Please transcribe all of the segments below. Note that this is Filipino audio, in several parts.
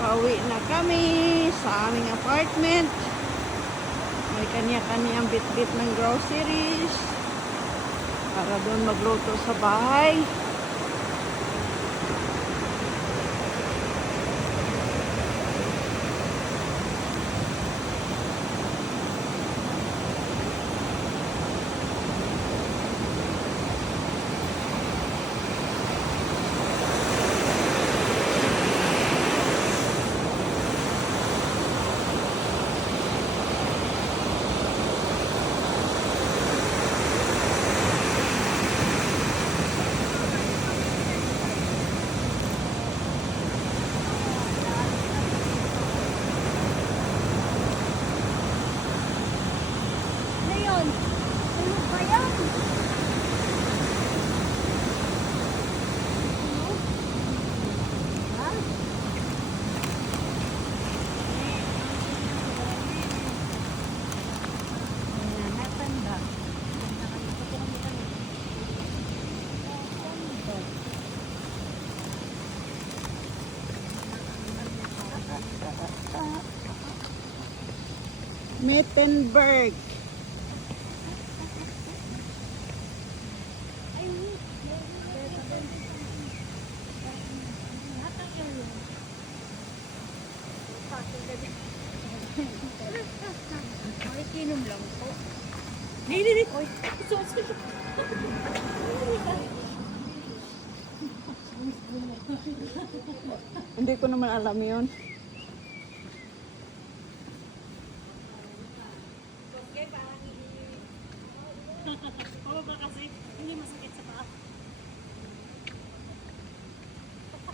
Pauwi na kami sa aming apartment. May kanya-kanyang bit-bit ng groceries para doon magluto sa bahay. Mittenberg. Inom lang po. Hindi. Hindi ko naman alam yun. Oo ba kasi hindi masakit sa paa.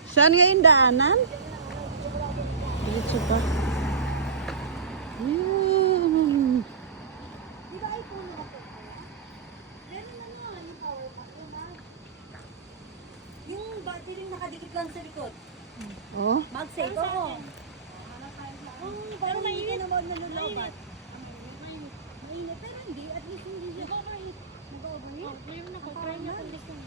Saan ngayon daanan? Dito ba? Yun. Di ba ay puno na po? Meron ano, yung power pack na. Yung battery nakadikit lang sa likod. Oh. Mag-save ako. Pero mainit naman nalulubat. Mainit. Pero hindi. At least hindi siya. Nag-overheat. Nag-overheat? Oh, mayroon ako. Try na condition.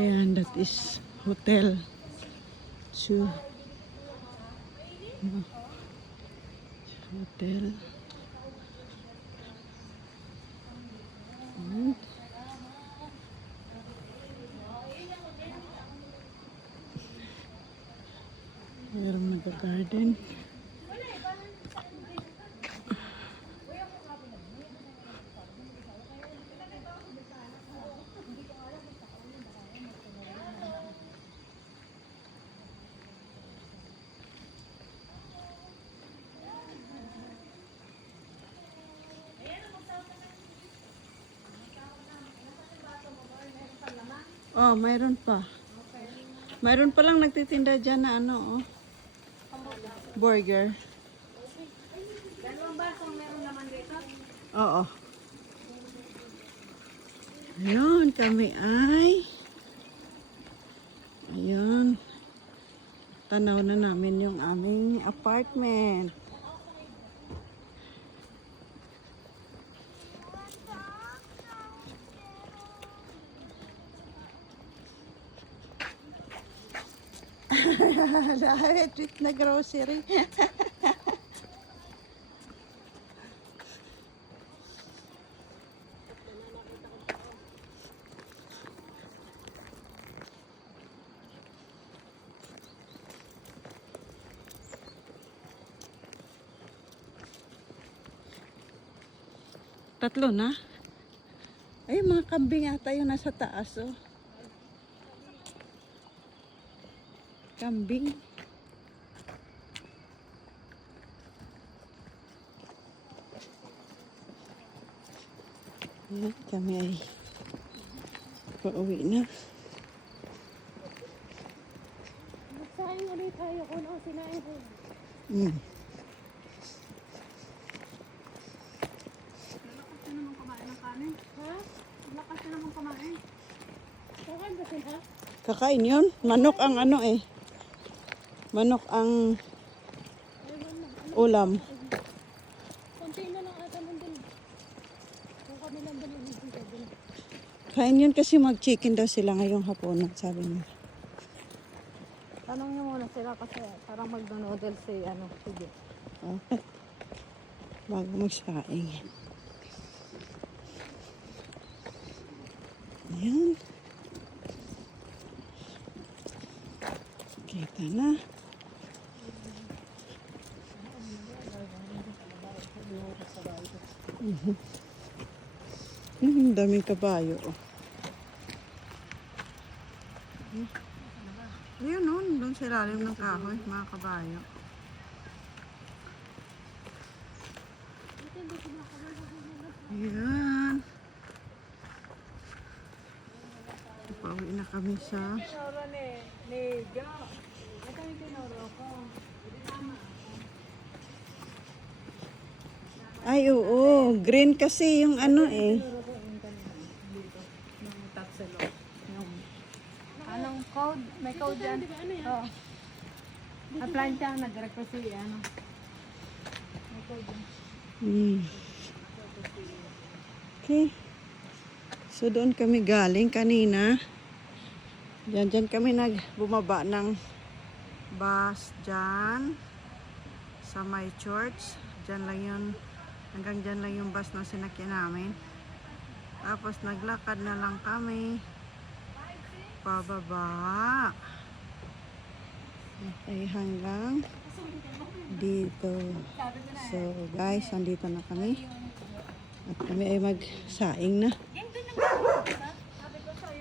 Ayan, that is hotel. So, hotel. Meron nag-garden. Oh, mayroon pa. Mayroon pa lang nagtitinda dyan na ano, oh. Burger. Dalawang basong meron naman dito. Oo. Ayun, kami ay. Ayun. Tanaw na namin yung aming apartment. Lahat na grocery. Tatlo na. Ay, mga kambing ata yung nasa taas, oh. Kambing. Ayan, kami ay pauwi na. Magsahin ulit tayo kung ano sinain ko. Lalakot ka naman kumain ng kanin. Ha? Kakain yun. Manok ang ano eh. Manok ang ulam. Konti na lang ata nandun. Kung kami lang doon, hindi pwede na. Kain yun kasi mag-chicken daw sila ngayong hapunan, sabi niya. Tanong niyo muna sila kasi parang mag-noodle si ano, sige. Okay. Bago magsaing. Ayan. Kita na. Ang daming kabayo. Oh. Ayun nun, doon sa ilalim ng kahoy, mga kabayo. Ayan. Pauwi na kami sa... Ay, oo. Green kasi yung ano eh. Anong code? May code dyan? Oo. Apply siya, nag-request si ano. May code dyan. Okay. So doon kami galing kanina. Diyan kami bumaba ng bus dyan sa my church. Diyan lang yun. Hanggang dyan lang yung bus na sinakyan namin. Tapos naglakad na lang kami pababa. Okay, hanggang dito. So guys, andito na kami. At kami ay magsaing na.